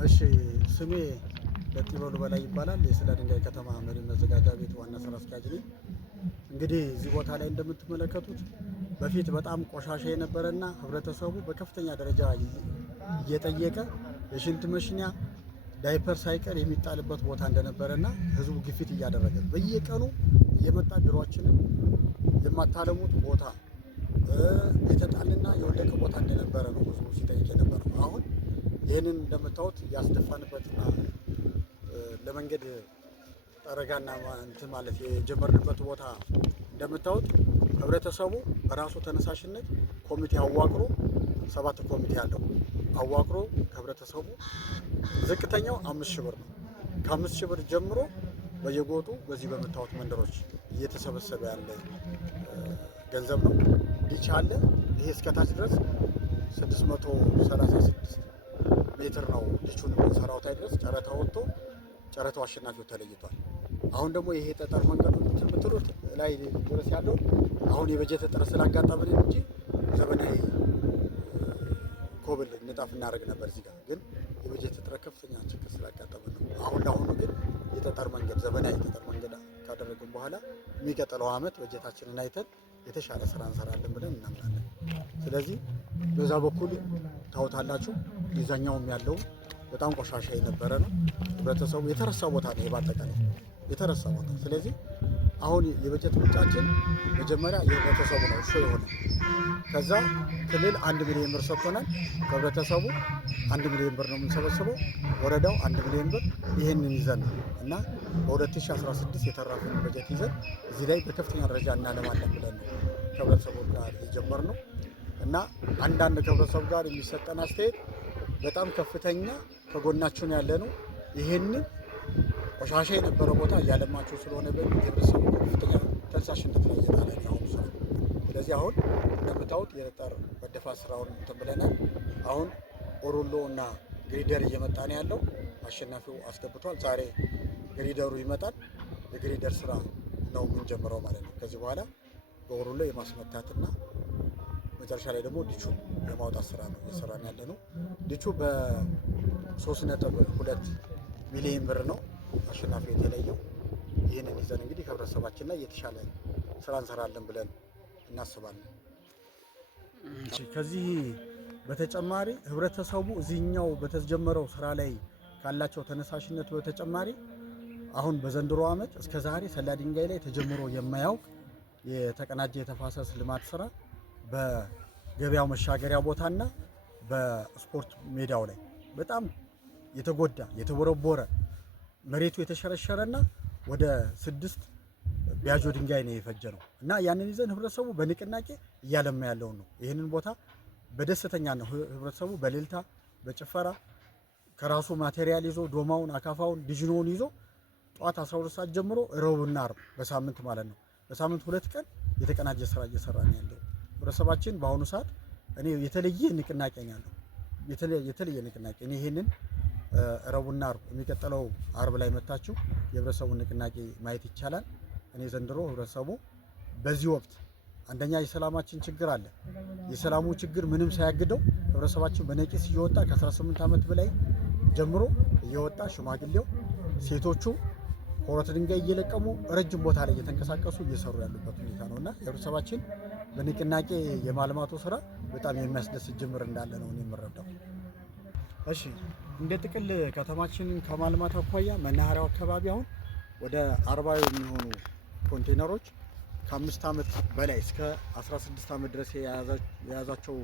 እሺ ስሜ ለጥበሉ በላይ ይባላል። የስለ ድንጋይ ከተማ መሪ መዘጋጃ ቤት ዋና ስራ አስኪያጅ ነኝ። እንግዲህ እዚህ ቦታ ላይ እንደምትመለከቱት በፊት በጣም ቆሻሻ የነበረና ህብረተሰቡ በከፍተኛ ደረጃ እየጠየቀ የሽንት መሽኛ ዳይፐር ሳይቀር የሚጣልበት ቦታ እንደነበረና ህዝቡ ግፊት እያደረገ በየቀኑ እየመጣ ቢሮአችንን የማታለሙት ቦታ የተጣልና የወደቀ ቦታ እንደነበረ ነው ህዝቡ ሲጠይቅ የነበረው። አሁን ይህንን እንደምታዩት ያስደፋንበትና ለመንገድ ጠረጋና እንትን ማለት የጀመርንበት ቦታ እንደምታዩት ህብረተሰቡ በራሱ ተነሳሽነት ኮሚቴ አዋቅሮ 7 ኮሚቴ አለው አዋቅሮ ከህብረተሰቡ ዝቅተኛው 5000 ብር ነው። ከ5000 ብር ጀምሮ በየጎጡ በዚህ በምታዩት መንደሮች እየተሰበሰበ ያለ ገንዘብ ነው። ዲቻ አለ። ይሄ እስከታች ድረስ 636 ሜትር ነው ዲቹን የምንሰራው ታይ ድረስ ጨረታ ወጥቶ ጨረታው አሸናፊው ተለይቷል። አሁን ደግሞ ይሄ ጠጠር መንገዱ የምትሉት ላይ ድረስ ያለው አሁን የበጀት እጥረት ስላጋጠመን እንጂ ዘመናዊ ኮብል ንጣፍ እናደርግ ነበር። እዚህ ጋር ግን የበጀት እጥረት ከፍተኛ ችግር ስላጋጠመን ነው። አሁን ለአሁኑ ግን የጠጠር መንገድ ዘመናዊ የጠጠር መንገድ ካደረግን በኋላ የሚቀጥለው ዓመት በጀታችንን አይተን የተሻለ ስራ እንሰራለን ብለን እናምናለን። ስለዚህ በዛ በኩል ታውታላችሁ። ይዛኛውም ያለው በጣም ቆሻሻ የነበረ ነው። ህብረተሰቡ የተረሳ ቦታ ነው። በአጠቃላይ የተረሳ ቦታ። ስለዚህ አሁን የበጀት ምንጫችን መጀመሪያ የህብረተሰቡ ነው እሱ የሆነ ከዛ ክልል 1 ሚሊዮን ብር ሰጥቶናል። ከህብረተሰቡ 1 ሚሊዮን ብር ነው የምንሰበስበው። ወረዳው 1 ሚሊዮን ብር ይህንን ይዘን እና በ2016 የተራፈን በጀት ይዘን እዚህ ላይ በከፍተኛ ደረጃ እናለማለን ብለን ነው ከህብረተሰቡ ጋር የጀመርነው እና አንዳንድ ከህብረተሰቡ ጋር የሚሰጠን አስተያየት በጣም ከፍተኛ ከጎናችን ያለ ነው። ይህንን ቆሻሻ የነበረ ቦታ እያለማችሁ ስለሆነ በህብረተሰቡ ከፍተኛ ተነሳሽነት ላይ እየጣለ ነው አሁን ስራ። ስለዚህ አሁን እንደምታዩት የጠጠር መደፋት ስራውን እንትን ብለናል። አሁን ኦሮሎ እና ግሪደር እየመጣ ነው ያለው። አሸናፊው አስገብቷል። ዛሬ ግሪደሩ ይመጣል። የግሪደር ስራ ነው የምንጀምረው ማለት ነው። ከዚህ በኋላ በኦሮሎ የማስመታትና መጨረሻ ላይ ደግሞ ዲቹ የማውጣት ስራ ነው እየሰራን ያለ ነው። ዲቹ በ3.2 ሚሊዮን ብር ነው አሸናፊው የተለየው። ይህንን ይዘን እንግዲህ ከህብረተሰባችን ላይ የተሻለ ስራ እንሰራለን ብለን እናስባለን። ከዚህ በተጨማሪ ህብረተሰቡ እዚህኛው በተጀመረው ስራ ላይ ካላቸው ተነሳሽነት በተጨማሪ አሁን በዘንድሮ ዓመት እስከ ዛሬ ሰላ ድንጋይ ላይ ተጀምሮ የማያውቅ የተቀናጀ የተፋሰስ ልማት ስራ በገበያው መሻገሪያ ቦታና በስፖርት ሜዳው ላይ በጣም የተጎዳ የተቦረቦረ መሬቱ የተሸረሸረና ወደ 6 ቢያጆ ድንጋይ ነው የፈጀ ነው እና ያንን ይዘን ህብረተሰቡ በንቅናቄ እያለማ ያለው ነው። ይህንን ቦታ በደስተኛ ነው ህብረተሰቡ በሌልታ በጭፈራ ከራሱ ማቴሪያል ይዞ ዶማውን፣ አካፋውን፣ ዲጅኖውን ይዞ ጧት 12 ሰዓት ጀምሮ ረቡዕና ዓርብ በሳምንት ማለት ነው በሳምንት 2 ቀን የተቀናጀ ስራ እየሰራ ነው ያለው ህብረተሰባችን። በአሁኑ ሰዓት እኔ የተለየ ንቅናቄ ነው ያለው የተለየ ንቅናቄ እኔ ይሄንን ረቡዕና ዓርብ የሚቀጥለው ዓርብ ላይ መታችሁ የህብረተሰቡን ንቅናቄ ማየት ይቻላል። እኔ ዘንድሮ ህብረተሰቡ በዚህ ወቅት አንደኛ የሰላማችን ችግር አለ። የሰላሙ ችግር ምንም ሳያግደው ህብረተሰባችን በነቂስ እየወጣ ከ18 ዓመት በላይ ጀምሮ እየወጣ ሽማግሌው፣ ሴቶቹ ኮረት ድንጋይ እየለቀሙ ረጅም ቦታ ላይ እየተንቀሳቀሱ እየሰሩ ያሉበት ሁኔታ ነውና የህብረተሰባችን በንቅናቄ የማልማቱ ስራ በጣም የሚያስደስት ጅምር እንዳለ ነው የምረዳው። እሺ እንደ ጥቅል ከተማችንን ከማልማት አኳያ መናኸሪያው አካባቢ አሁን ወደ 40 የሚሆኑ ኮንቴነሮች ከ5 ዓመት በላይ እስከ 16 ዓመት ድረስ የያዛቸው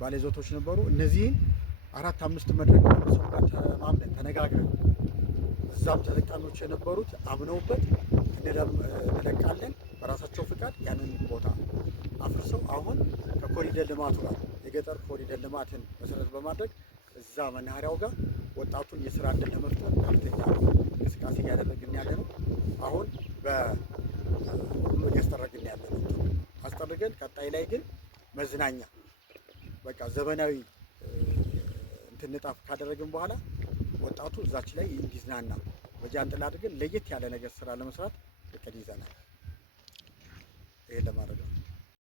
ባለይዞቶች ነበሩ። እነዚህን 4-5 መድረክ ሰው ጋር ተማምነን ተነጋግረን እዛም ተጠቃሚዎች የነበሩት አምነውበት እንለቃለን በራሳቸው ፍቃድ ያንን ቦታ አፍርሰው አሁን ከኮሪደር ልማቱ ጋር የገጠር ኮሪደር ልማትን መሰረት በማድረግ እዛ መናኸሪያው ጋር ወጣቱን የስራ ዕድል ለመፍጠር ከፍተኛ እንቅስቃሴ እያደረግን ያለ ነው። አሁን በሁሉ እያስጠረግን ያለ ነው አስጠርገን ቀጣይ ላይ ግን መዝናኛ በቃ ዘመናዊ እንትን ንጣፍ ካደረግን በኋላ ወጣቱ እዛች ላይ እንዲዝናና በጃንጥላ አድርገን ለየት ያለ ነገር ስራ ለመስራት እቅድ ይዘናል። ይሄ ለማድረግ